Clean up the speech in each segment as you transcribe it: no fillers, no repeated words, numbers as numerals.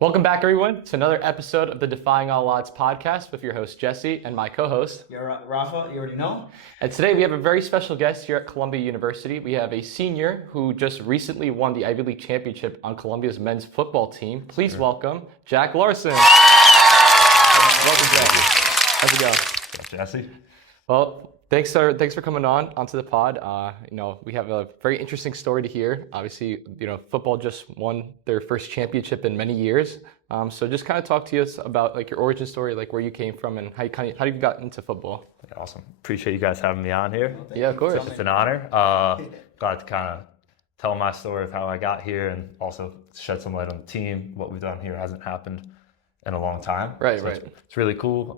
Welcome back, everyone, to another episode of the Defying All Odds Podcast with your host, Jesse, and my co-host. Rafa, you already know. And today we have a very special guest here at Columbia University. We have a senior who just recently won the Ivy League championship on Columbia's men's football team. Please welcome Jack Larsen. Welcome, Jack. How's it going? Jesse. Well, thanks for coming onto the pod. We have a very interesting story to hear. Obviously, football just won their first championship in many years. So just kind of talk to us about like your origin story, like where you came from and how you got into football. Awesome. Appreciate you guys having me on here. Yeah, of course. It's an honor. Glad to kind of tell my story of how I got here and also shed some light on the team. What we've done here hasn't happened in a long time. Right. It's really cool.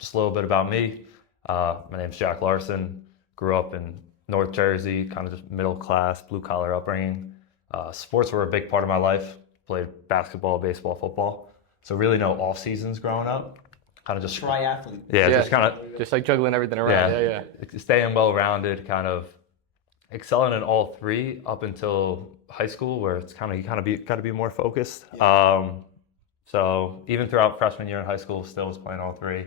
Just a little bit about me. My name's Jack Larsen. Grew up in North Jersey, kind of just middle class, blue collar upbringing. Sports were a big part of my life. Played basketball, baseball, football. So really no off seasons growing up. Kind of just triathlete. Yeah, just like juggling everything around. Yeah. Staying well rounded, kind of excelling in all three up until high school, where it's kind of you got to be more focused. Yeah. So even throughout freshman year in high school, still was playing all three.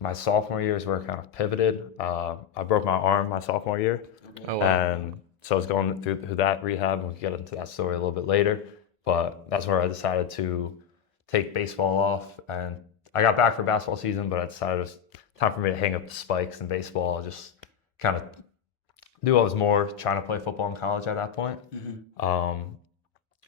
My sophomore year is where I kind of pivoted. I broke my arm my sophomore year. Oh, wow. And so I was going through that rehab, and we can get into that story a little bit later. But that's where I decided to take baseball off. And I got back for basketball season, but I decided it was time for me to hang up the spikes in baseball, just kind of knew I was more trying to play football in college at that point. Mm-hmm.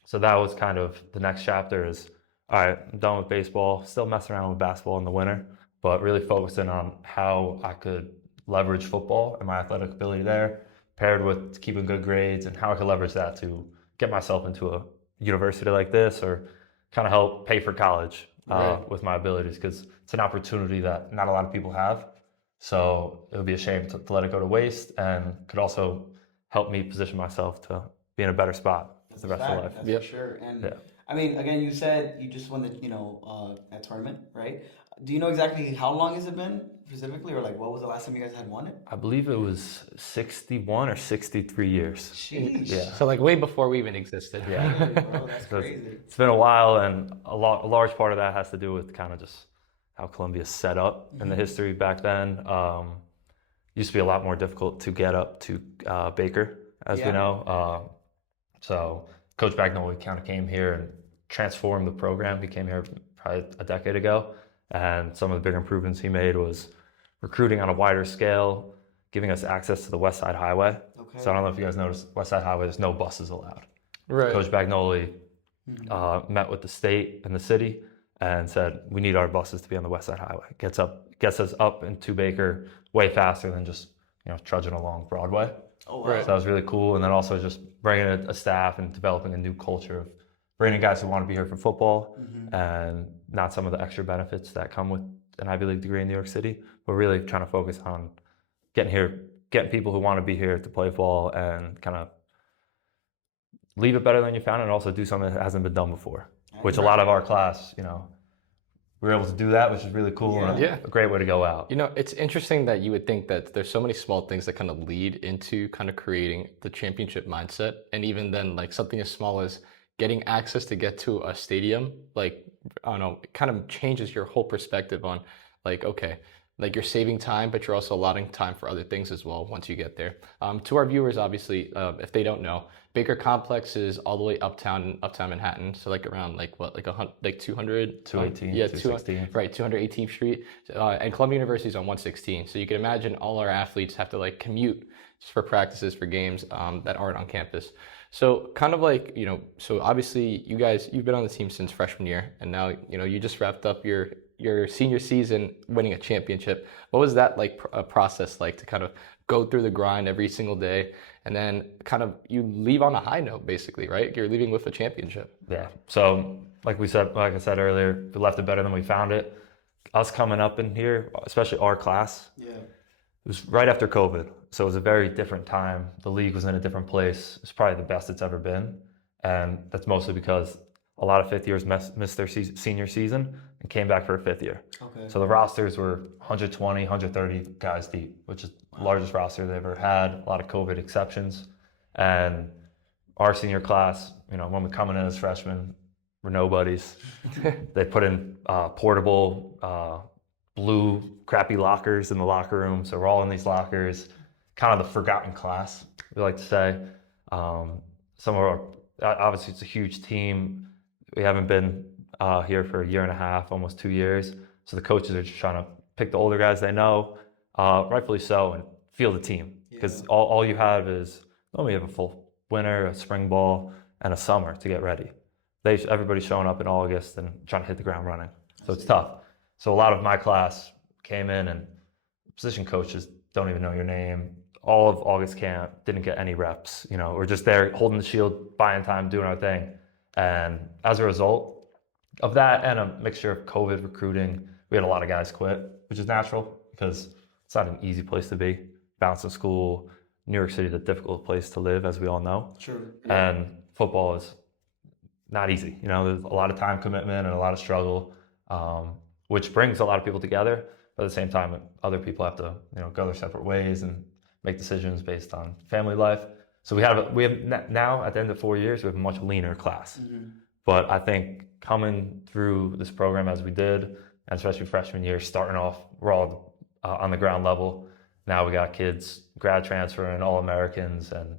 So that was kind of the next chapter is, all right, I'm done with baseball, still messing around with basketball in the winter, but really focusing on how I could leverage football and my athletic ability there, paired with keeping good grades, and how I could leverage that to get myself into a university like this or kind of help pay for college with my abilities, because it's an opportunity that not a lot of people have. So it would be a shame to let it go to waste, and could also help me position myself to be in a better spot for the rest of life. That's for sure. And I mean, again, you said you just won the that tournament, right? Do you know exactly how long has it been specifically, or like what was the last time you guys had won it? I believe it was 61 or 63 years. Jeez. Yeah. So like way before we even existed. Yeah. Bro, that's So crazy. it's been a while, and a large part of that has to do with kind of just how Columbia's set up in the history back then. Used to be a lot more difficult to get up to Baker, as we know. So Coach Bagnoli kind of came here and transformed the program. He came here probably a decade ago, and some of the big improvements he made was recruiting on a wider scale, giving us access to the West Side Highway. Okay. So I don't know if you guys noticed, West Side Highway, there's no buses allowed. Right. Coach Bagnoli met with the state and the city and said, we need our buses to be on the West Side Highway. Gets us up into Baker way faster than just trudging along Broadway. Oh, wow. Right. So that was really cool. And then also just bringing a staff and developing a new culture of bringing guys who want to be here for football and not some of the extra benefits that come with an Ivy League degree in New York City, but really trying to focus on getting people who want to be here to play ball and kind of leave it better than you found it, and also do something that hasn't been done before, which a lot of our class, we were able to do that, which is really cool and a great way to go out. It's interesting that you would think that there's so many small things that kind of lead into kind of creating the championship mindset. And even then, like something as small as getting access to get to a stadium, like, I don't know, it kind of changes your whole perspective on like, okay, like you're saving time, but you're also allotting time for other things as well once you get there. To our viewers, obviously, if they don't know, Baker Complex is all the way uptown Manhattan. So like around like 200? 218, Yeah, 216. Right, 218th Street. And Columbia University is on 116. So you can imagine all our athletes have to like commute for practices, for games that aren't on campus. So kind of like, so obviously you've been on the team since freshman year, and now, you just wrapped up your senior season winning a championship. What was that like a process like to kind of go through the grind every single day, and then kind of you leave on a high note, basically, right? You're leaving with a championship. Yeah. So like I said earlier, we left it better than we found it. Us coming up in here, especially our class, it was right after COVID. So it was a very different time. The league was in a different place. It's probably the best it's ever been. And that's mostly because a lot of fifth years missed their senior season and came back for a fifth year. Okay. So the rosters were 120, 130 guys deep, which is the largest roster they've ever had, a lot of COVID exceptions. And our senior class, when we're coming in as freshmen, We're nobodies. They put in portable blue crappy lockers in the locker room. So we're all in these lockers, kind of the forgotten class, we like to say. Some of our, obviously it's a huge team. We haven't been here for a year and a half, almost 2 years. So the coaches are just trying to pick the older guys they know, rightfully so, and feel the team. Because all you have is, you have a full winter, a spring ball, and a summer to get ready. Everybody's showing up in August and trying to hit the ground running. So it's tough. So a lot of my class came in and position coaches don't even know your name. All of August camp didn't get any reps. We're just there holding the shield, buying time, doing our thing. And as a result of that and a mixture of COVID recruiting, we had a lot of guys quit, which is natural because it's not an easy place to be. Bouncing school, New York City is a difficult place to live, as we all know. True. Yeah. And football is not easy. There's a lot of time commitment and a lot of struggle, which brings a lot of people together. But at the same time, other people have to, go their separate ways and make decisions based on family life. So we have now at the end of 4 years, we have a much leaner class. Mm-hmm. But I think coming through this program as we did, and especially freshman year, starting off, we're all on the ground level. Now we got kids grad transfer and All-Americans, and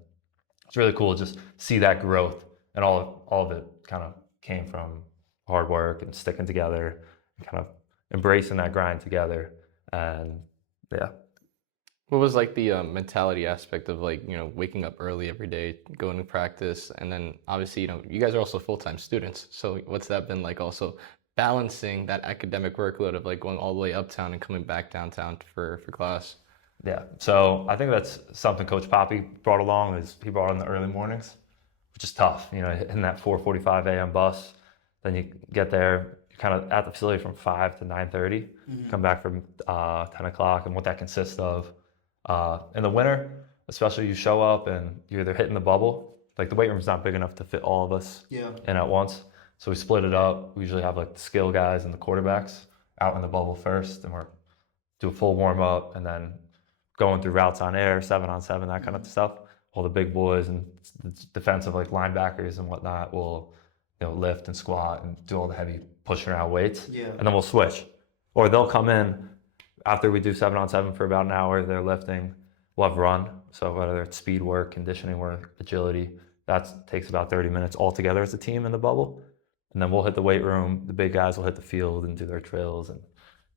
it's really cool to just see that growth. And all of it kind of came from hard work and sticking together and kind of embracing that grind together. And yeah. What was like the mentality aspect of waking up early every day, going to practice, and then obviously, you guys are also full-time students. So what's that been like also balancing that academic workload of going all the way uptown and coming back downtown for class? Yeah, so I think that's something Coach Poppy brought along is he brought in the early mornings, which is tough, in that 4:45 a.m. bus. Then you get there, you're kind of at the facility from 5 to 9:30, come back from 10 o'clock, and what that consists of. In the winter, especially you show up and you're either hitting the bubble, like the weight room's not big enough to fit all of us in at once. So we split it up. We usually have the skill guys and the quarterbacks out in the bubble first, and we're do a full warm up and then going through routes on air, 7-on-7, that kind of stuff. All the big boys and defensive linebackers and whatnot will lift and squat and do all the heavy pushing around weights. Yeah. And then we'll switch. Or they'll come in after we do 7-on-7 for about an hour, they're lifting. We'll have run. So whether it's speed work, conditioning work, agility, that takes about 30 minutes altogether as a team in the bubble. And then we'll hit the weight room. The big guys will hit the field and do their drills, and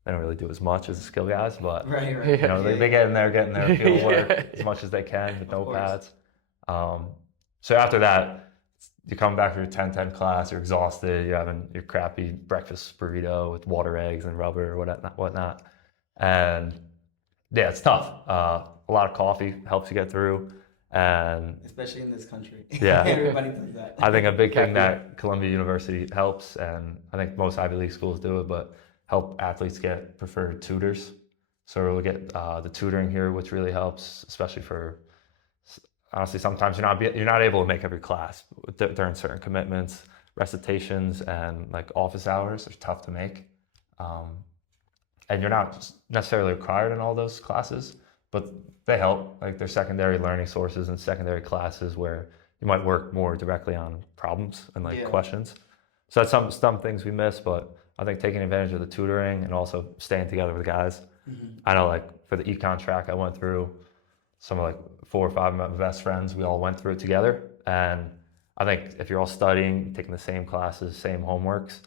they don't really do as much as the skill guys, but right. They get in there, getting their field work as much as they can with no pads. So after that, you come back from your 10-10 class, you're exhausted, you're having your crappy breakfast burrito with water, eggs, and rubber or whatnot. And yeah, it's tough. A lot of coffee helps you get through. And especially in this country. Yeah. Everybody does that. I think a big thing that Columbia University helps, and I think most Ivy League schools do it, but help athletes get preferred tutors. So we'll get the tutoring here, which really helps, especially for, honestly, sometimes you're not able to make every class during certain commitments. Recitations and office hours are tough to make. And you're not necessarily required in all those classes, but they help. They're secondary learning sources and secondary classes where you might work more directly on problems and questions. So that's some things we miss, but I think taking advantage of the tutoring and also staying together with guys. Mm-hmm. I know for the econ track I went through, some of 4 or 5 of my best friends, we all went through it together. And I think if you're all studying, taking the same classes, same homeworks,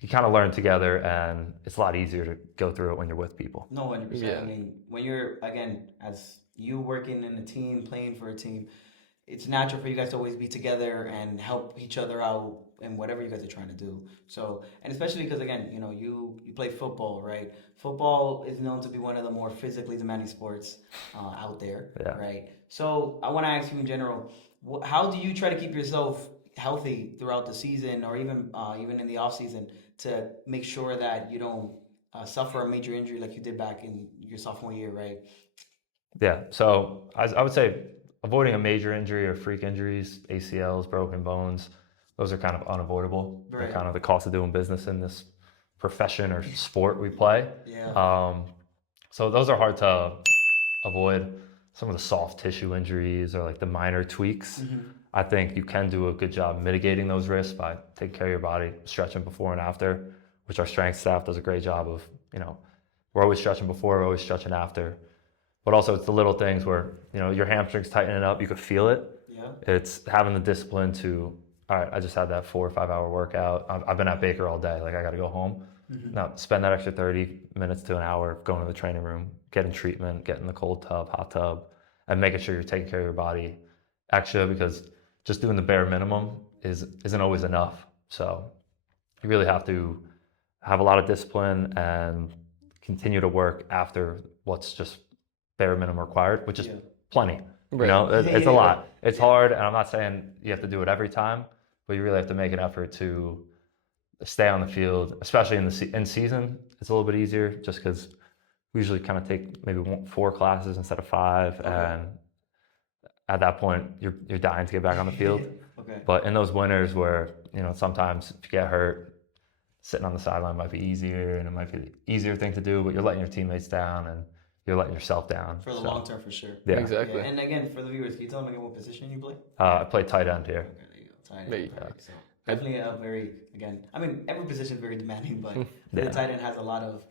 you kind of learn together, and it's a lot easier to go through it when you're with people. No, 100%. Yeah. I mean, when you're, again, as you working in a team, playing for a team, it's natural for you guys to always be together and help each other out in whatever you guys are trying to do. So, and especially because, again, you play football, right? Football is known to be one of the more physically demanding sports out there, right? So I want to ask you in general, how do you try to keep yourself healthy throughout the season, or even in the off season, to make sure that you don't suffer a major injury like you did back in your sophomore year, right? Yeah, so I would say avoiding a major injury or freak injuries, ACLs, broken bones, those are kind of unavoidable. Right. They're kind of the cost of doing business in this profession or sport we play. Yeah. So those are hard to avoid. Some of the soft tissue injuries or the minor tweaks. Mm-hmm. I think you can do a good job mitigating those risks by taking care of your body, stretching before and after, which our strength staff does a great job of. We're always stretching before, we're always stretching after. But also it's the little things where, your hamstrings tightening up, you could feel it. Yeah. It's having the discipline to, all right, I just had that 4 or 5 hour workout. I've been at Baker all day. Like, I got to go home. Now, spend that extra 30 minutes to an hour going to the training room, getting treatment, getting the cold tub, hot tub, and making sure you're taking care of your body extra, because just doing the bare minimum isn't always enough. So you really have to have a lot of discipline and continue to work after what's just bare minimum required, which is plenty. Right. It's a lot. It's hard, and I'm not saying you have to do it every time, but you really have to make an effort to stay on the field, especially in season. It's a little bit easier just because we usually kind of take maybe 4 classes instead of 5, and at that point you're dying to get back on the field. Okay. But in those winters where sometimes if you get hurt, sitting on the sideline might be easier, and it might be the easier thing to do, but you're letting your teammates down and you're letting yourself down. For the long term, for sure. Yeah, exactly. Yeah. And again, for the viewers, can you tell them again what position you play? I play tight end here. Okay, there you go. Tight There you end. go. Perfect. So definitely a very, again, I mean, every position is very demanding, but Yeah. the tight end has a lot of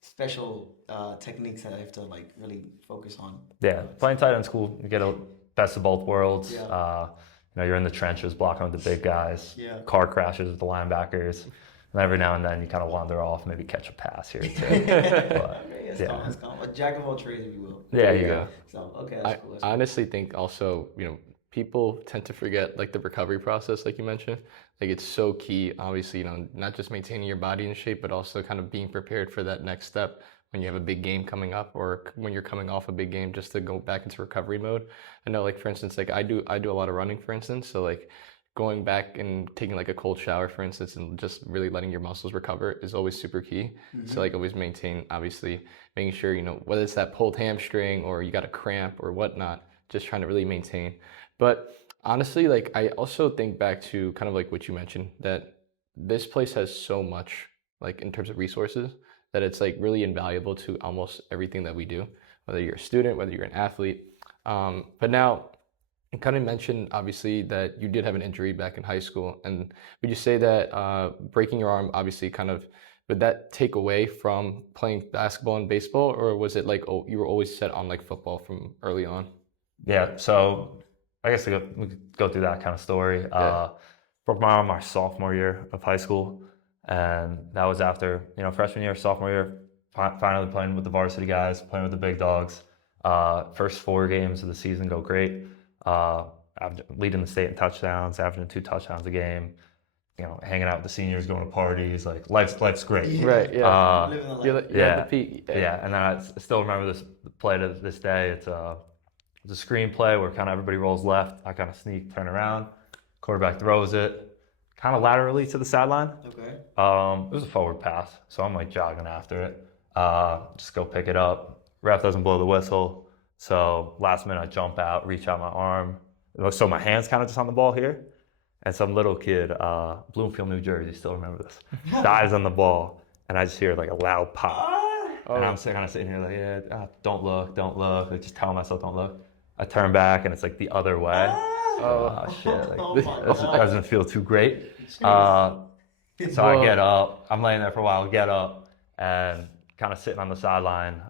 special techniques that I have to like really focus on. Yeah, playing tight end's cool. You get a best of both worlds. Yeah. You're in the trenches blocking with the big guys. Yeah. Car crashes with the linebackers. And every now and then you kind of wander off, maybe catch a pass here too. But, Okay, it's calm. A jack of all trades, if you will. Yeah, you go. So, okay, that's cool. That's I honestly think also, people tend to forget like the recovery process, like you mentioned. Like, it's so key, obviously, not just maintaining your body in shape, but also kind of being prepared for that next step when you have a big game coming up, or when you're coming off a big game, just to go back into recovery mode. I know, like, for instance, like I do a lot of running, for instance. So like going back and taking like a cold shower, for instance, and just really letting your muscles recover is always super key. So like always maintain, obviously, making sure, whether it's that pulled hamstring or you got a cramp or whatnot, just trying to really maintain. But honestly, like, I also think back to kind of like what you mentioned, that this place has so much, like, in terms of resources, that it's like really invaluable to almost everything that we do, whether you're a student, whether you're an athlete. But now, you kind of mentioned, obviously, that you did have an injury back in high school. And would you say that breaking your arm, obviously, would that take away from playing basketball and baseball? Or was it like, you were always set on like football from early on? Yeah, so I guess we could go through that kind of story. Broke my arm my sophomore year of high school. And that was after, freshman year, sophomore year, finally playing with the varsity guys, playing with the big dogs. First 4 games of the season go great. Leading the state in touchdowns, averaging 2 touchdowns a game, hanging out with the seniors, going to parties, like life's great. Yeah. Right, yeah. Living the life. You're Yeah. at the peak. Yeah, and then I still remember this play to this day. It's a screenplay where kind of everybody rolls left. I kind of sneak, turn around, quarterback throws it, kind of laterally to the sideline. Okay. It was a forward pass, so I'm like jogging after it. Just go pick it up. Ref doesn't blow the whistle, so last minute I jump out, reach out my arm. So my hand's kind of just on the ball here, and some little kid, Bloomfield, New Jersey, still remember this, dives on the ball, and I just hear like a loud pop. And I'm kind of sitting here like, don't look, like just telling myself don't look. I turn back and it's like the other way. Oh shit, like, this doesn't feel too great. So I get up, I'm laying there for a while, get up, and kind of sitting on the sideline.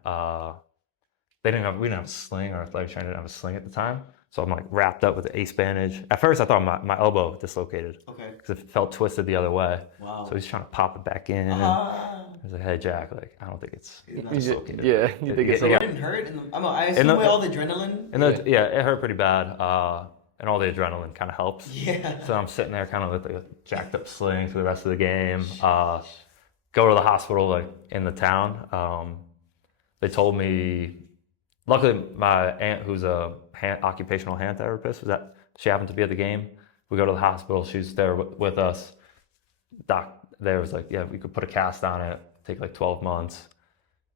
We didn't have a sling, or athletic trainer didn't have a sling at the time. So I'm like wrapped up with the ace bandage. At first I thought my elbow dislocated. Okay. Because it felt twisted the other way. Wow. So he's trying to pop it back in. I was like, hey Jack, like, I don't think it's dislocated. Yeah, you think it's it didn't hurt? I assume with all the adrenaline? Yeah, it hurt pretty bad. And all the adrenaline kind of helps. Yeah. So I'm sitting there kind of with like a jacked up sling for the rest of the game. Go to the hospital like in the town. They told me, luckily my aunt, who's a occupational hand therapist, she happened to be at the game. We go to the hospital, she's there with us. Doc there was like, yeah, we could put a cast on it, take like 12 months,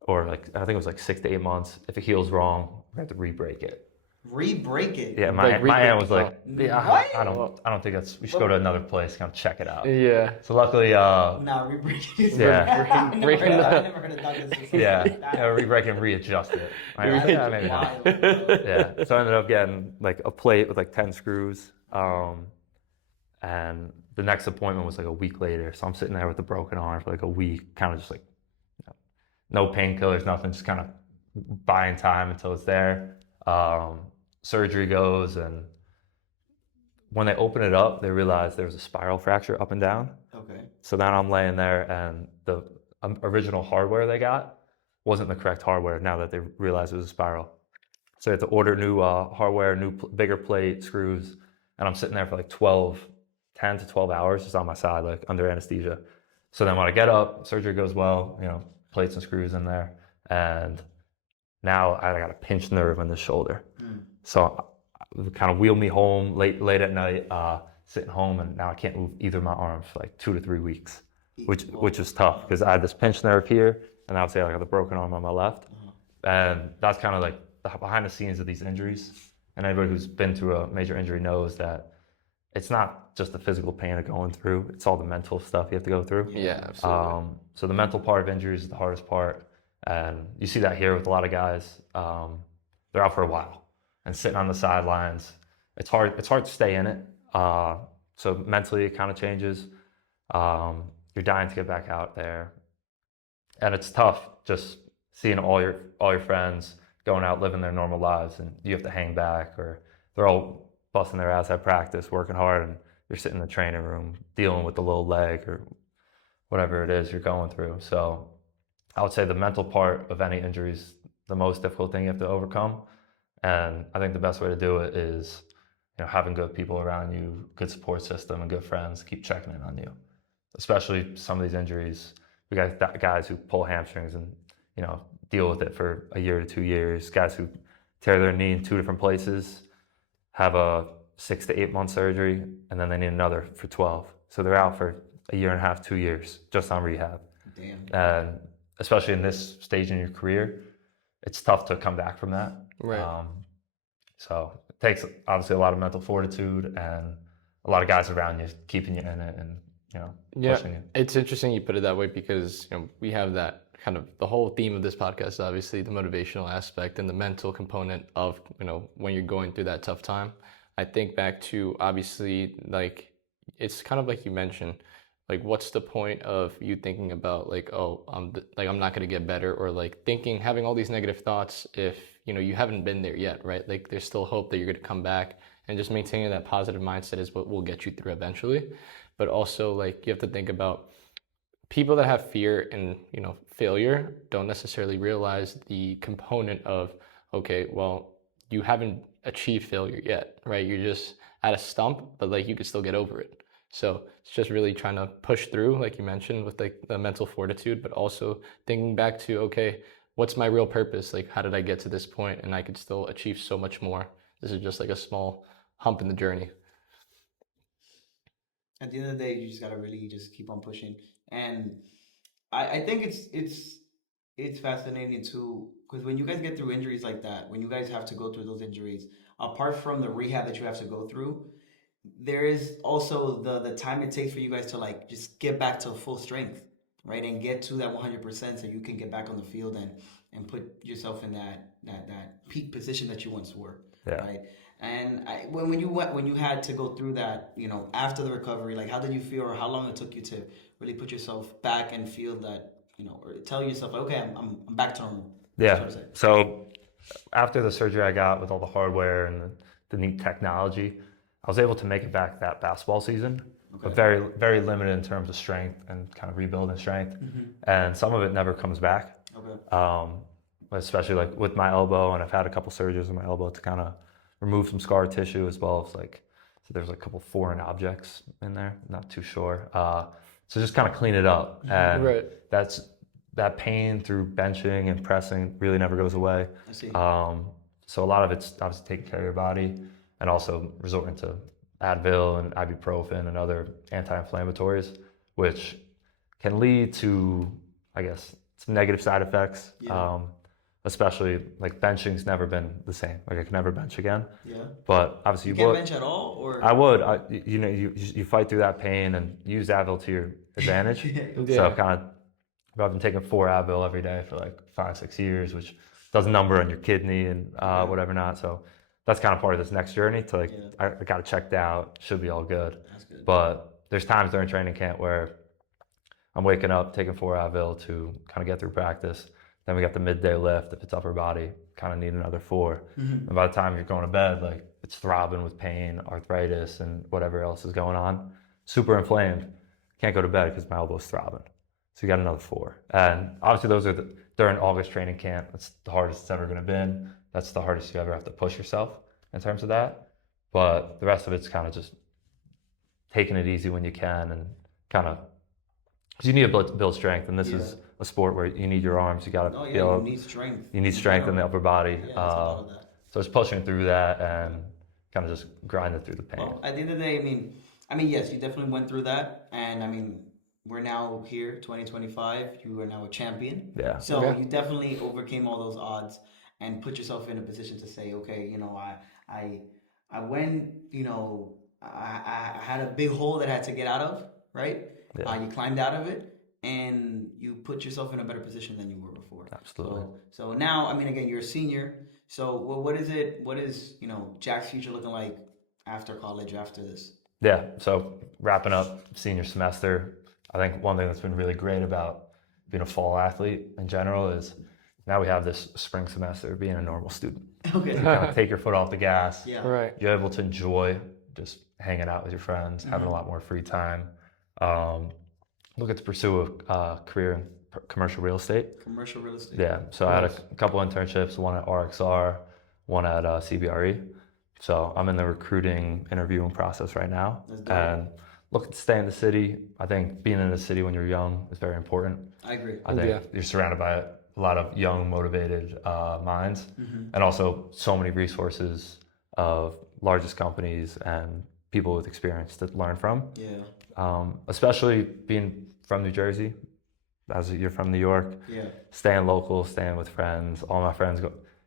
or like, I think it was like 6 to 8 months. If it heals wrong, we have to re-break it. Re-break it? Yeah, my aunt was like, what? I don't think we should go to another place, kind of check it out. Yeah. So luckily, re-break it. Yeah. I never heard of that. Yeah, re-break and readjust it. Maybe not. Yeah. So I ended up getting like a plate with like 10 screws, And the next appointment was like a week later. So I'm sitting there with a broken arm for like a week, kind of just like, no painkillers, nothing, just kind of buying time until it's there. Surgery goes, and when they open it up, they realize there was a spiral fracture up and down. Okay. So then I'm laying there, and the original hardware they got wasn't the correct hardware now that they realized it was a spiral. So they had to order new hardware, bigger plate, screws, and I'm sitting there for like 10 to 12 hours just on my side, like under anesthesia. So then when I get up, surgery goes well, plates and screws in there, and now I got a pinched nerve in the shoulder. So kind of wheeled me home late at night, sitting home, and now I can't move either of my arms for like 2 to 3 weeks, which is tough because I had this pinched nerve here, and I would say I got the broken arm on my left, and that's kind of like the behind the scenes of these injuries. And anybody who's been through a major injury knows that it's not just the physical pain of going through; it's all the mental stuff you have to go through. Yeah, absolutely. So the mental part of injuries is the hardest part, and you see that here with a lot of guys. They're out for a while and sitting on the sidelines. It's hard to stay in it. So mentally, it kind of changes. You're dying to get back out there, and it's tough just seeing all your friends going out living their normal lives, and you have to hang back, or they're all busting their ass at practice, working hard, and you're sitting in the training room dealing with the little leg or whatever it is you're going through. So I would say the mental part of any injury is the most difficult thing you have to overcome. And I think the best way to do it is, having good people around you, good support system, and good friends keep checking in on you. Especially some of these injuries, we got guys who pull hamstrings and, deal with it for a year to 2 years. Guys who tear their knee in 2 different places, have a 6 to 8 month surgery, and then they need another for 12. So they're out for a year and a half, 2 years just on rehab. Damn. And especially in this stage in your career, it's tough to come back from that. Right. So it takes obviously a lot of mental fortitude and a lot of guys around you keeping you in it and pushing you. It's interesting you put it that way because we have that kind of the whole theme of this podcast, obviously the motivational aspect and the mental component of when you're going through that tough time. I think back to obviously like it's kind of like you mentioned, like what's the point of you thinking about like, oh, I'm not going to get better, or like having all these negative thoughts if you haven't been there yet, right? Like there's still hope that you're going to come back, and just maintaining that positive mindset is what will get you through eventually. But also like you have to think about people that have fear and failure don't necessarily realize the component of, okay, well, you haven't achieved failure yet, right? You're just at a stump, but like you could still get over it. So it's just really trying to push through, like you mentioned, with like the mental fortitude, but also thinking back to, okay, what's my real purpose? Like, how did I get to this point? And I could still achieve so much more. This is just like a small hump in the journey. At the end of the day, you just gotta really just keep on pushing. And I think it's fascinating too, because when you guys get through injuries like that, when you guys have to go through those injuries, apart from the rehab that you have to go through, there is also the time it takes for you guys to like just get back to full strength, right? And get to that 100% so you can get back on the field and put yourself in that peak position that you once were, right? And when you had to go through that, after the recovery, like how did you feel, or how long it took you to really put yourself back and feel that, or tell yourself, okay, I'm back to normal. Yeah. So after the surgery I got with all the hardware and the neat technology, I was able to make it back that basketball season, but very, very limited in terms of strength and kind of rebuilding strength. And some of it never comes back. Especially like with my elbow, and I've had a couple surgeries in my elbow to kind of remove some scar tissue, as well as like, so there's like a couple foreign objects in there, not too sure. So just kind of clean it up. And that pain through benching and pressing really never goes away. I see. So a lot of it's obviously taking care of your body, and also resorting to Advil and ibuprofen and other anti-inflammatories, which can lead to, I guess, some negative side effects. Especially like benching's never been the same. Like I can never bench again. But obviously you can't bench at all, or I would. You fight through that pain and use Advil to your advantage. So I've been taking 4 Advil every day for like 5-6 years, which does a number on your kidney and whatever not. So that's kind of part of this next journey to like, Yeah. I got it checked out, should be all good. That's good. But there's times during training camp where I'm waking up, taking 4 Advil to kind of get through practice. Then we got the midday lift. If it's upper body, kind of need another 4. Mm-hmm. And by the time you're going to bed, like it's throbbing with pain, arthritis, and whatever else is going on. Super inflamed. Can't go to bed because my elbow's throbbing. So you got another 4. And obviously those are during August training camp. That's the hardest it's ever going to been. That's the hardest you ever have to push yourself in terms of that. But the rest of it's kind of just taking it easy when you can and kind of, because you need to build strength. And this is a sport where you need your arms. You got to be able, you need strength. You need strength in the upper body. Yeah, it's a lot of that. So it's pushing through that and kind of just grinding through the pain. Well, at the end of the day, I mean, yes, you definitely went through that, and I mean, we're now here, 2025. You are now a champion. Yeah. So you definitely overcame all those odds and put yourself in a position to say, okay, you know, I went, you know, I had a big hole that I had to get out of, right? Yeah. You climbed out of it, and you put yourself in a better position than you were before. Absolutely. So now, I mean, again, you're a senior. So what is, you know, Jack's future looking like after college, after this? Yeah, so wrapping up senior semester, I think one thing that's been really great about being a fall athlete in general is now we have this spring semester being a normal student. Okay. You kind of take your foot off the gas. Yeah. Right. You're able to enjoy just hanging out with your friends, having a lot more free time. Looking to pursue a career in commercial real estate. Commercial real estate. Yeah, so I had a couple internships, one at RXR, one at CBRE. So I'm in the recruiting interviewing process right now. And looking to stay in the city. I think being in the city when you're young is very important. I agree. I think you're surrounded by a lot of young, motivated minds, and also so many resources of largest companies and people with experience to learn from. Yeah. Especially being from New Jersey, as you're from New York. Yeah. Staying local, staying with friends. All my friends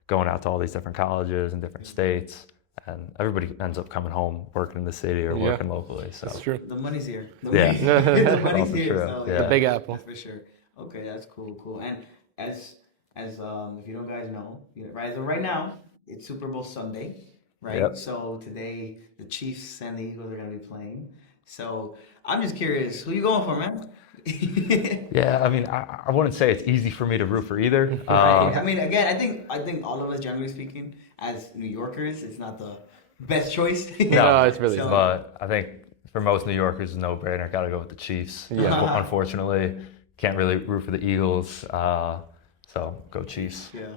going out to all these different colleges in different states. And everybody ends up coming home, working in the city or working locally. So That's true. The money's here. The Also money's here. true. So, Yeah. The Big Apple. That's for sure. Okay, that's cool. And as if you don't guys know, right? So right now it's Super Bowl Sunday, right? Yep. So today the Chiefs and the Eagles are gonna be playing. So I'm just curious, who you going for, man? Yeah, I mean, I wouldn't say it's easy for me to root for either. I mean, again, I think all of us, generally speaking, as New Yorkers, it's not the best choice. No, it's really So- But I think for most New Yorkers, it's a no-brainer. Got to go with the Chiefs. Yeah. Unfortunately, can't really root for the Eagles. So go Chiefs. Yeah.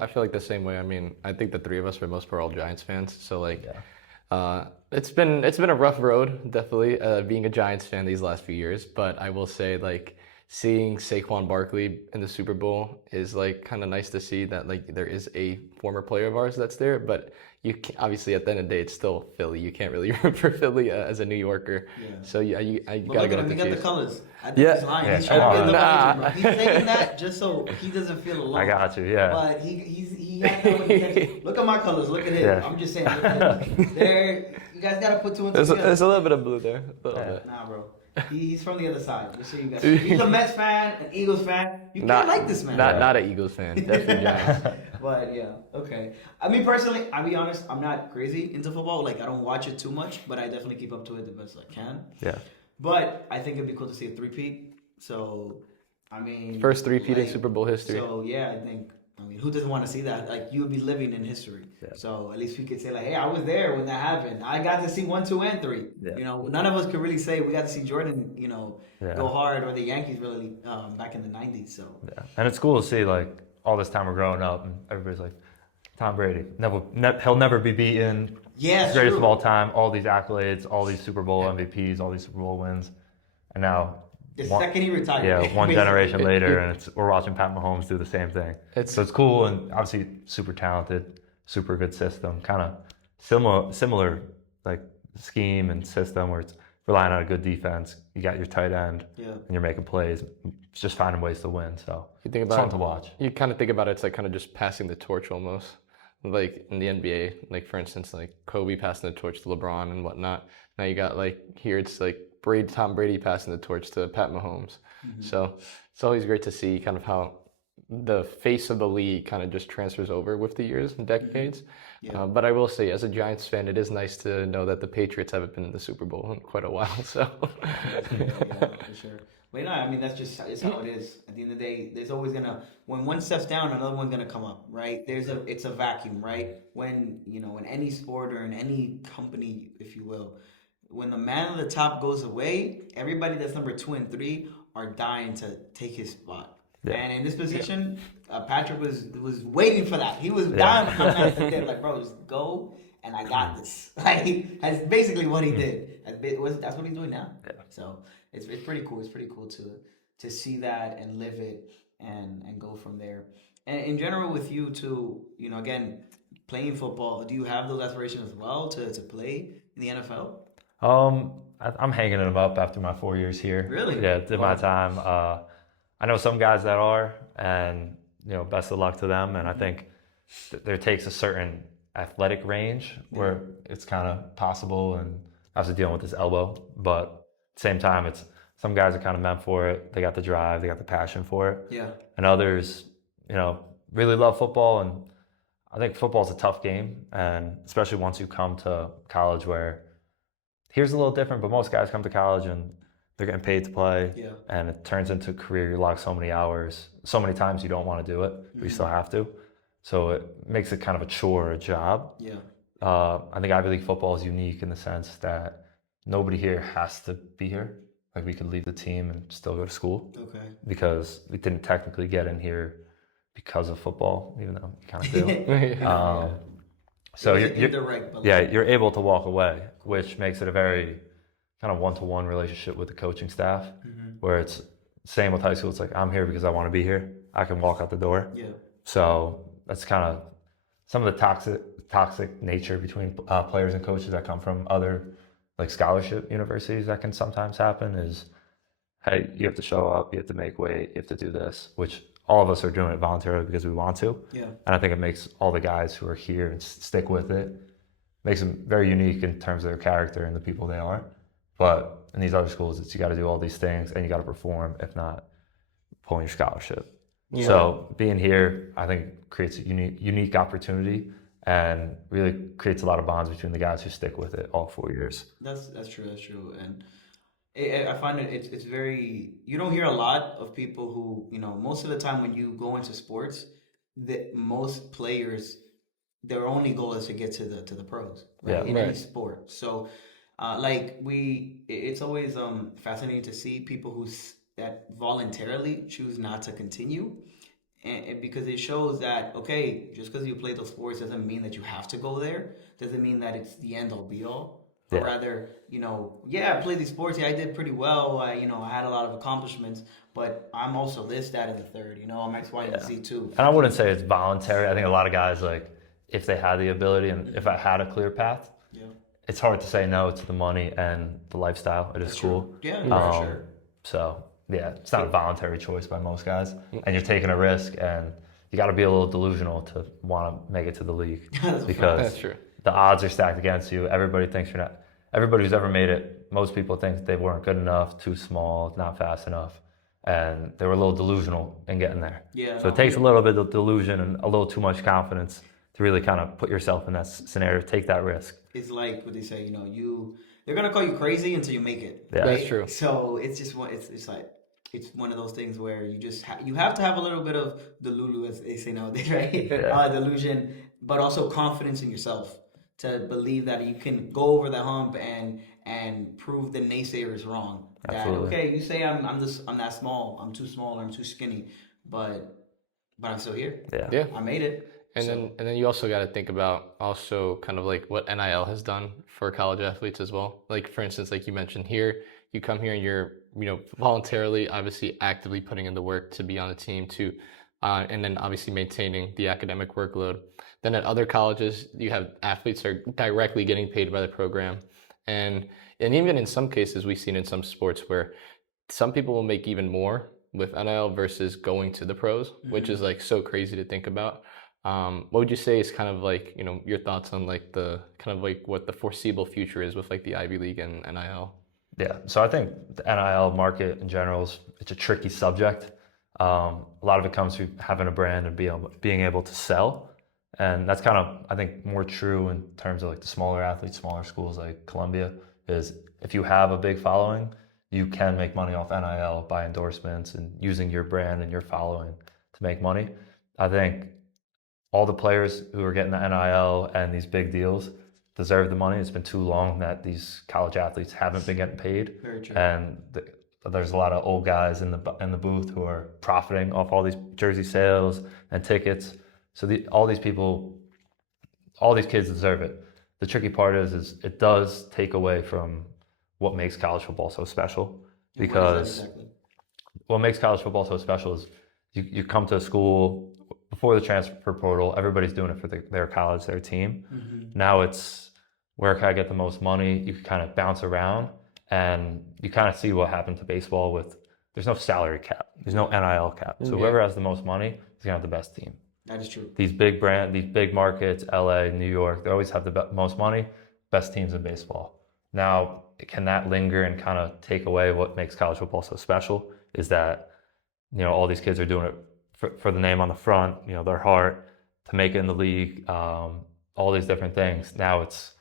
I feel like the same way. I mean, I think the three of us, for the most part, are all Giants fans. So like, it's been a rough road, definitely, being a Giants fan these last few years. But I will say, like, seeing Saquon Barkley in the Super Bowl is like kind of nice to see that like there is a former player of ours that's there. But you can, obviously at the end of the day, it's still Philly. You can't really root for Philly as a New Yorker. Yeah. So you But gotta look go at him, with he the got the Chiefs. colors. I think Yeah. he's lying. Yeah, He's trying to get the nah. vibes, bro. He's saying that just so he doesn't feel alone. I got you. Yeah. But he has no intention. Look at my colors. Look at his. Yeah. I'm just saying. Look at his. There, you guys gotta put two and two together. There's a little bit of blue there. A little Yeah. bit. Nah, bro. He's from the other side. Just so you guys. He's a Mets fan, an Eagles fan. You can't like this man. Not an Eagles fan. Definitely Giants. But yeah, okay. I mean, personally, I'll be honest. I'm not crazy into football. Like, I don't watch it too much, but I definitely keep up to it the best I can. Yeah. But I think it'd be cool to see a three-peat. So, I mean, First three-peat in like, Super Bowl history. So yeah, I mean, who doesn't want to see that? Like, you would be living in history. Yeah. So at least we could say like, hey, I was there when that happened. I got to see 1, 2, and 3. Yeah. You know, none of us could really say we got to see Jordan, you know, Yeah. go hard, or the Yankees really back in the 90s. So Yeah. And it's cool to see like all this time we're growing up and everybody's like, Tom Brady, he'll never be beaten. yeah, Greatest of true. all time. All these accolades, all these Super Bowl MVPs, all these Super Bowl wins, and now. The second he retired. Yeah, one basically. generation later, and we're watching Pat Mahomes do the same thing. So it's cool, and obviously super talented, super good system. Kind of similar like scheme and system where it's relying on a good defense. You got your tight end, and you're making plays. It's just finding ways to win. So You think it's about fun to watch. You kind of think about it, it's like kind of just passing the torch almost. Like in the NBA, like for instance, like Kobe passing the torch to LeBron and whatnot. Now you got like here, it's like Tom Brady passing the torch to Pat Mahomes. So it's always great to see kind of how the face of the league kind of just transfers over with the years and decades. Yeah. But I will say, as a Giants fan, it is nice to know that the Patriots haven't been in the Super Bowl in quite a while. So, Yeah, for sure. But no, I mean it's how it is. At the end of the day, there's always when one steps down, another one's gonna come up, right? It's a vacuum, right? When in any sport or in any company, if you will, when the man at the top goes away, everybody that's number 2 and 3 are dying to take his spot. Yeah. And in this position, Patrick was waiting for that. He was dying for that. Like, bro, just go, and I got this. Like, that's basically what he did. That's what he's doing now. Yeah. So it's pretty cool. It's pretty cool to see that and live it and go from there. And in general, with you too, again, playing football, do you have those aspirations as well to play in the NFL? I'm hanging them up after my 4 years here. Really? Yeah, did my time. I know some guys that are, and best of luck to them. And I think there takes a certain athletic range where it's kind of possible, and obviously dealing with this elbow. But at the same time, it's some guys are kind of meant for it. They got the drive, they got the passion for it. Yeah. And others, really love football. And I think football is a tough game, and especially once you come to college, where here's a little different, but most guys come to college and they're getting paid to play, and it turns into a career. You log so many hours, so many times you don't want to do it, but you still have to. So it makes it kind of a chore, a job. Yeah. I think Ivy League football is unique in the sense that nobody here has to be here. Like, we could leave the team and still go to school. Okay. Because we didn't technically get in here because of football, even though you kind of do. So you're able to walk away, which makes it a very kind of one-to-one relationship with the coaching staff, where it's same with high school. It's like, I'm here because I want to be here. I can walk out the door. Yeah. So that's kind of some of the toxic nature between players and coaches that come from other like scholarship universities that can sometimes happen is, hey, you have to show up, you have to make weight, you have to do this, which all of us are doing it voluntarily because we want to. Yeah. And I think it makes all the guys who are here and stick with it, makes them very unique in terms of their character and the people they are. But in these other schools, it's you got to do all these things and you got to perform, if not pulling your scholarship. Yeah. So being here, I think, creates a unique opportunity and really creates a lot of bonds between the guys who stick with it all 4 years. That's true. That's true. And I find it's very, you don't hear a lot of people who, most of the time when you go into sports, that most players, their only goal is to get to the pros, right? In any sport. So it's always fascinating to see people that voluntarily choose not to continue, and because it shows that, okay, just because you play those sports doesn't mean that you have to go there, doesn't mean that it's the end all be all. Or rather, I played these sports. Yeah, I did pretty well. I had a lot of accomplishments, but I'm also this, that, and the third. I'm X, Y, and Z too. And I wouldn't say it's voluntary. I think a lot of guys, like, if they had the ability and if I had a clear path, it's hard to say no to the money and the lifestyle at a school. Yeah, for sure. So, it's not a voluntary choice by most guys. And you're taking a risk, and you got to be a little delusional to want to make it to the league. Because the odds are stacked against you. Everybody thinks you're not. Everybody who's ever made it, most people think they weren't good enough, too small, not fast enough. And they were a little delusional in getting there. Yeah. So it takes a little bit of delusion and a little too much confidence to really kind of put yourself in that scenario, take that risk. It's like what they say, they're going to call you crazy until you make it. Yeah, right? That's true. So it's just it's one of those things where you just you have to have a little bit of delulu, as they say nowadays, right? Delusion, but also confidence in yourself to believe that you can go over the hump and prove the naysayers wrong. Absolutely. That, okay, you say I'm that small, I'm too small, or I'm too skinny, but I'm still here. Yeah. I made it. And then you also got to think about also kind of like what NIL has done for college athletes as well. Like, for instance, like you mentioned here, you come here and you're, voluntarily, obviously actively putting in the work to be on the team to, and then obviously maintaining the academic workload. Then at other colleges, you have athletes are directly getting paid by the program. And even in some cases, we've seen in some sports where some people will make even more with NIL versus going to the pros, which is like so crazy to think about. What would you say is kind of like, your thoughts on like the kind of like what the foreseeable future is with like the Ivy League and NIL? Yeah, so I think the NIL market in general it's a tricky subject. A lot of it comes through having a brand and being able to sell. And that's kind of, I think, more true in terms of like the smaller athletes, smaller schools like Columbia, is if you have a big following, you can make money off NIL by endorsements and using your brand and your following to make money. I think all the players who are getting the NIL and these big deals deserve the money. It's been too long that these college athletes haven't been getting paid. Very true. And there's a lot of old guys in the booth who are profiting off all these jersey sales and tickets. So all these people, all these kids deserve it. The tricky part is it does take away from what makes college football so special. Because what makes college football so special is you come to a school before the transfer portal, everybody's doing it for their college, their team. Mm-hmm. Now it's, where can I get the most money? You can kind of bounce around, and you kind of see what happened to baseball with, there's no salary cap, there's no NIL cap. So whoever has the most money is gonna have the best team. That is true. These big markets, LA, New York, they always have the most money, best teams in baseball. Now, can that linger and kind of take away what makes college football so special? Is that, all these kids are doing it for the name on the front, their heart, to make it in the league, all these different things. Now it's,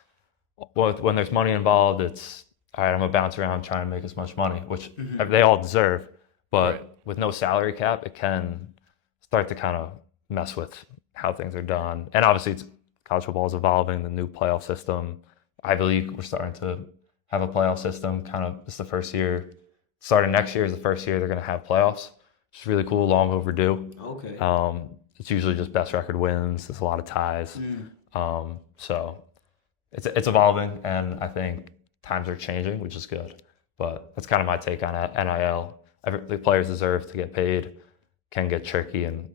when there's money involved, it's, all right, I'm gonna bounce around trying to make as much money, which they all deserve, but with no salary cap, it can start to kind of mess with how things are done. And obviously college football is evolving, the new playoff system. Ivy League, we're starting to have a playoff system, kind of, it's the first year. Starting next year is the first year they're gonna have playoffs. It's really cool, long overdue. Okay. It's usually just best record wins. There's a lot of ties. So it's evolving, and I think times are changing, which is good. But that's kind of my take on NIL. The players deserve to get paid, can get tricky, and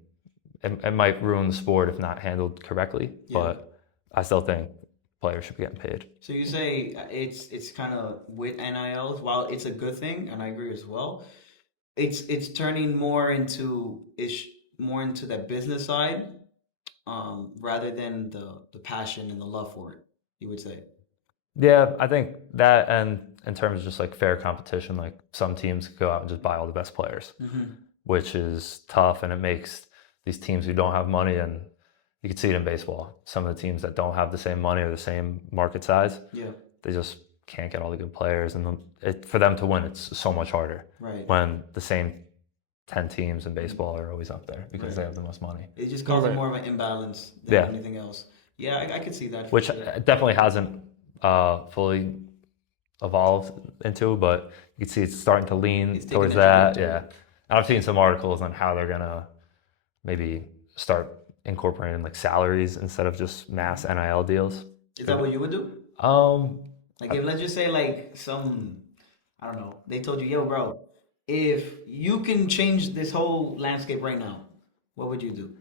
it might ruin the sport if not handled correctly. Yeah. But I still think players should be getting paid. So you say it's kind of with NILs, while it's a good thing, and I agree as well, it's turning more into that business side, rather than the passion and the love for it, you would say. Yeah, I think that, and in terms of just like fair competition, like some teams go out and just buy all the best players, which is tough, and it makes these teams who don't have money, and you can see it in baseball, some of the teams that don't have the same money or the same market size, they just can't get all the good players, and for them to win, it's so much harder. Right. When the same 10 teams in baseball are always up there because they have the most money. It just causes more of an imbalance than anything else. Yeah, I could see that. Which definitely hasn't fully evolved into, but you can see it's starting to lean towards that. Yeah. And I've seen some articles on how they're gonna maybe start incorporating like salaries instead of just mass NIL deals. Is that what you would do? Like, if let's just say like I don't know, they told you, yo, bro, if you can change this whole landscape right now, what would you do?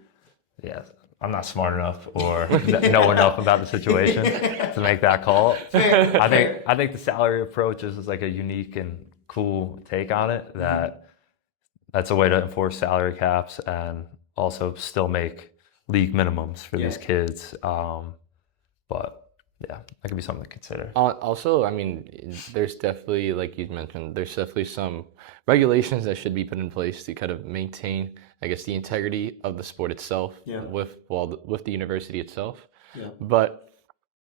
Yeah, I'm not smart enough or know enough about the situation to make that call. I think the salary approach is like a unique and cool take on it. That's a way to enforce salary caps and also still make league minimums for these kids. But yeah, that could be something to consider. Also, I mean, there's definitely, like you mentioned, there's definitely some regulations that should be put in place to kind of maintain, I guess, the integrity of the sport itself with the university itself. Yeah. But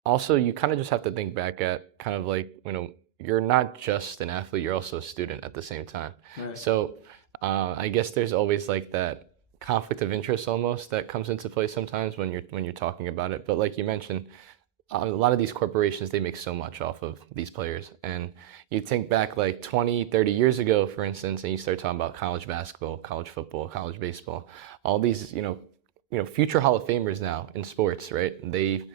also, you kind of just have to think back at kind of like, you're not just an athlete, you're also a student at the same time. Right. So I guess there's always like that conflict of interest almost that comes into play sometimes when you're talking about it. But like you mentioned, a lot of these corporations, they make so much off of these players. And you think back like 20, 30 years ago, for instance, and you start talking about college basketball, college football, college baseball, all these, future Hall of Famers now in sports, right? They've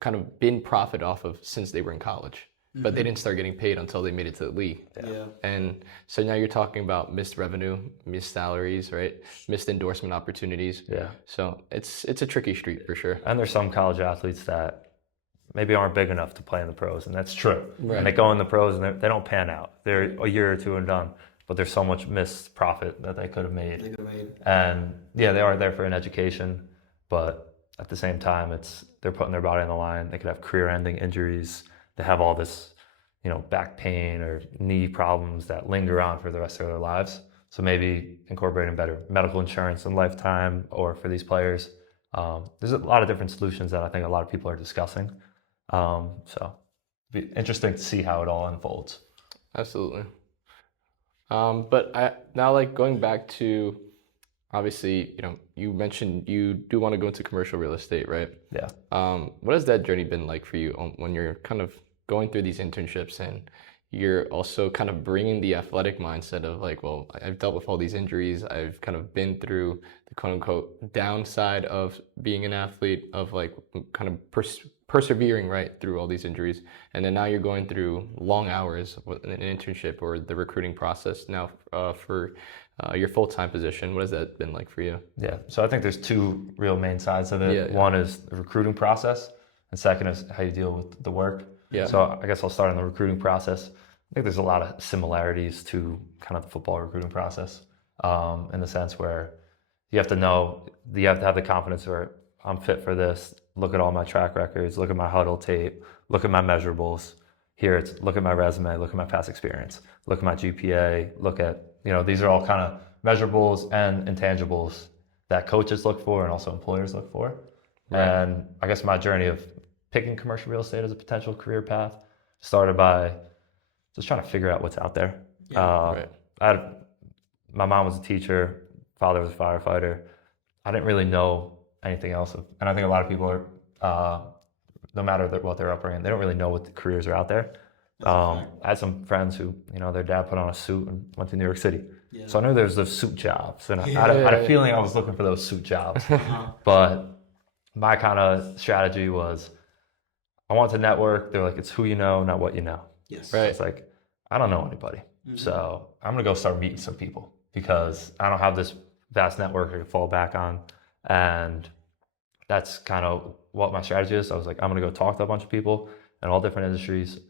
kind of been profit off of since they were in college, but they didn't start getting paid until they made it to the league. Yeah. And so now you're talking about missed revenue, missed salaries, right? Missed endorsement opportunities. Yeah. So it's a tricky street for sure. And there's some college athletes that maybe aren't big enough to play in the pros, and that's true. Right. And they go in the pros and they don't pan out. They're a year or two and done, but there's so much missed profit that they could have made. And yeah, they are there for an education, but at the same time, they're putting their body on the line. They could have career-ending injuries. They have all this, back pain or knee problems that linger on for the rest of their lives. So maybe incorporating better medical insurance and lifetime, or for these players. There's a lot of different solutions that I think a lot of people are discussing. So it'd be interesting to see how it all unfolds. Absolutely. But now, like, going back to, obviously, you mentioned you do want to go into commercial real estate, right? Yeah. What has that journey been like for you when you're kind of going through these internships, and you're also kind of bringing the athletic mindset of like, well, I've dealt with all these injuries. I've kind of been through the quote unquote downside of being an athlete, of like kind of persevering right through all these injuries. And then now you're going through long hours with an internship or the recruiting process now for your full-time position. What has that been like for you? Yeah. So I think there's two real main sides of it. Yeah. One is the recruiting process, and second is how you deal with the work. Yeah. So I guess I'll start on the recruiting process. I think there's a lot of similarities to kind of the football recruiting process, in the sense where you have to have the confidence where I'm fit for this. Look at all my track records, look at my huddle tape, look at my measurables. Here it's look at my resume, look at my past experience, look at my GPA, look at, these are all kind of measurables and intangibles that coaches look for and also employers look for. Right. And I guess my journey of picking commercial real estate as a potential career path started by just trying to figure out what's out there. Right. My mom was a teacher, father was a firefighter. I didn't really know anything else. And I think a lot of people are, no matter what their upbringing, they don't really know what the careers are out there. I had some friends who, their dad put on a suit and went to New York City. Yeah. So I knew there was those suit jobs. And I had a feeling I was looking for those suit jobs. But my kind of strategy was, I want to network. They're like, it's who you know, not what you know. Yes. Right. It's like, I don't know anybody. Mm-hmm. So I'm going to go start meeting some people because I don't have this vast network to fall back on. And that's kind of what my strategy is. I was like, I'm going to go talk to a bunch of people in all different industries,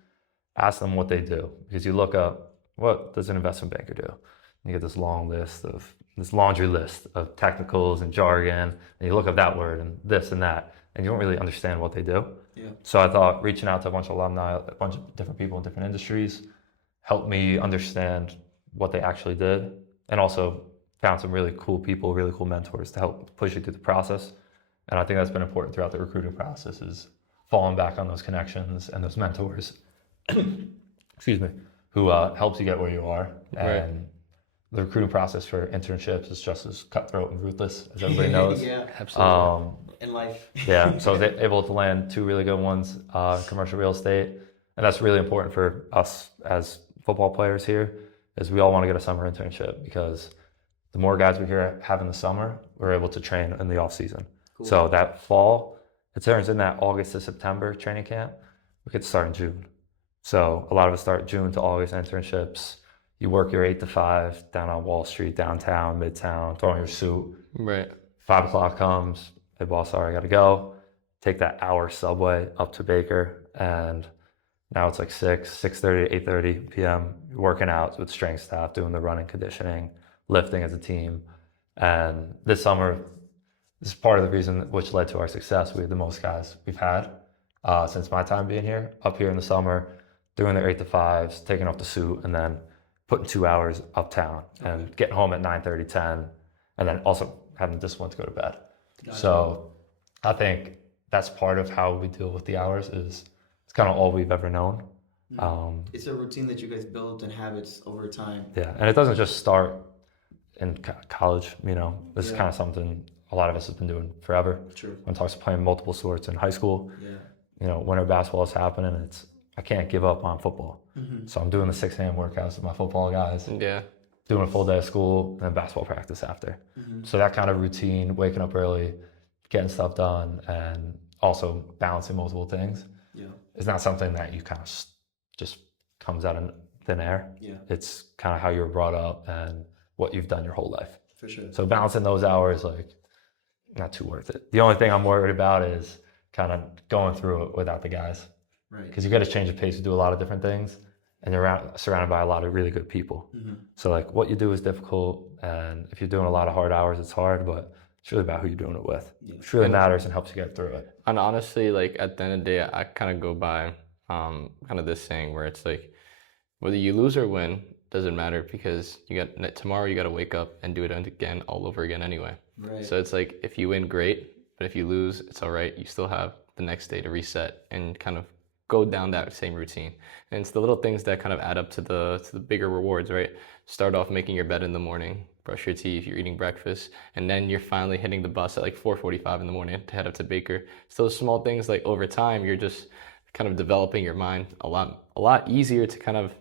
ask them what they do. Because you look up, what does an investment banker do? And you get this laundry list of technicals and jargon, and you look up that word and this and that, and you don't really understand what they do. Yeah. So I thought reaching out to a bunch of alumni, a bunch of different people in different industries, helped me understand what they actually did, and also found some really cool people, really cool mentors to help push you through the process. And I think that's been important throughout the recruiting process, is falling back on those connections and those mentors, excuse me, who helps you get where you are. Right. And the recruiting process for internships is just as cutthroat and ruthless as everybody knows. Yeah, absolutely. In life. Yeah, so I was able to land two really good ones, commercial real estate. And that's really important for us as football players here, is we all want to get a summer internship, because the more guys we have in the summer, we're able to train in the off season. Cool. So that fall, it turns in that August to September training camp, we could start in June. So a lot of us start June to August internships. You work your 8 to 5 down on Wall Street, downtown, Midtown, throw on your suit. Right. 5 o'clock comes, hey boss, sorry, I gotta go. Take that hour subway up to Baker, and now it's like 6:30 to 8:30 p.m. You're working out with strength staff, doing the running, conditioning, lifting as a team. And this summer, this is part of the reason which led to our success. We had the most guys we've had since my time being here, up here in the summer, doing their 8 to 5s, taking off the suit, and then putting 2 hours uptown and getting home at 9:30, 10, and then also having the discipline to go to bed. Gotcha. So I think that's part of how we deal with the hours. Is it's kind of all we've ever known. It's a routine that you guys build and habits over time. Yeah, and it doesn't just start in college. This is kind of something a lot of us have been doing forever. True. When it talks to playing multiple sports in high school, winter basketball is happening, and I can't give up on football. Mm-hmm. So I'm doing the 6 a.m. workouts with my football guys. Yeah. Doing a full day of school and then basketball practice after. Mm-hmm. So that kind of routine, waking up early, getting stuff done, and also balancing multiple things, is not something that you kind of just comes out of thin air. Yeah. It's kind of how you were brought up and what you've done your whole life. For sure. So balancing those hours, not too worth it. The only thing I'm worried about is kind of going through it without the guys. Right. Because you got to change the pace to do a lot of different things, and you're surrounded by a lot of really good people. Mm-hmm. So what you do is difficult, and if you're doing a lot of hard hours, it's hard, but it's really about who you're doing it with. Yeah. It really matters and helps you get through it. And honestly, at the end of the day, I kind of go by kind of this saying where it's like, whether you lose or win, doesn't matter because tomorrow you got to wake up and do it again all over again anyway. Right. So it's like if you win, great, but if you lose, it's all right. You still have the next day to reset and kind of go down that same routine. And it's the little things that kind of add up to the bigger rewards, right? Start off making your bed in the morning, brush your teeth, you're eating breakfast, and then you're finally hitting the bus at like 4:45 in the morning to head up to Baker. So those small things, like over time, you're just kind of developing your mind a lot easier to kind of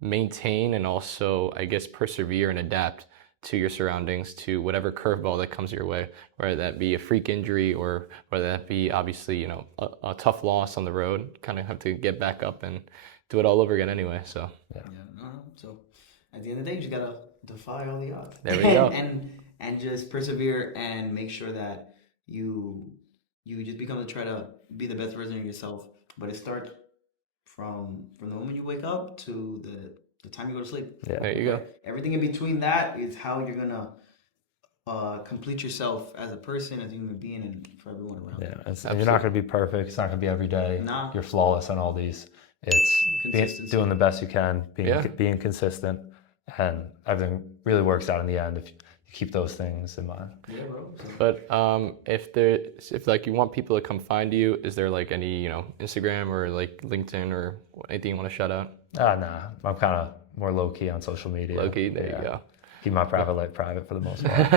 maintain and also, I guess, persevere and adapt to your surroundings, to whatever curveball that comes your way, whether that be a freak injury or whether that be obviously, you know, a tough loss on the road. Kind of have to get back up and do it all over again anyway. So Yeah. No. So at the end of the day, you just gotta defy all the odds. There we go. and just persevere and make sure that you just become to try to be the best version of yourself. But it starts from the moment you wake up to the time you go to sleep. Yeah. there you go. Everything in between that is how you're gonna complete yourself as a person, as a human being, and for everyone around. Yeah, and you're not going to be perfect. It's not going to be every day. Nah. You're flawless on all these. It's Consistency. doing the best you can, Yeah. being consistent, and everything really works out in the end if you keep those things in mind. Yeah, bro. So, But if like you want people to come find you, is there like any, you know, Instagram or like LinkedIn or anything you want to shout out? Nah, I'm kind of more low key on social media. Low-key, there you go. Keep my private life private for the most part.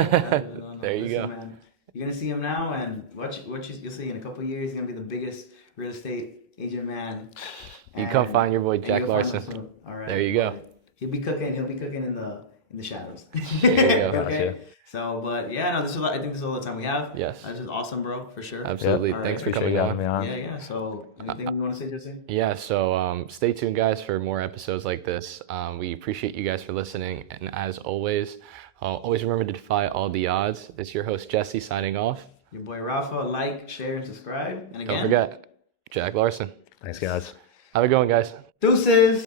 There you go. Man, you're gonna see him now, and you'll see in a couple of years, he's gonna be the biggest real estate agent man. You come find your boy and Jack you'll find Larsen. him soon. All right. There you go. He'll be cooking in the shadows. There you go. Okay. Gotcha. So, but yeah, no, I think this is all the time we have. Yes. That's just awesome, bro, for sure. Absolutely. All right. Thanks for Appreciate coming you having on. me on. Yeah. So, anything you want to say, Jesse? Yeah, so stay tuned, guys, for more episodes like this. We appreciate you guys for listening. And as always, always remember to defy all the odds. It's your host, Jesse, signing off. Your boy Rafa, like, share, and subscribe. And again, Don't forget, Jack Larsen. Thanks, guys. Have a good one, guys. deuces.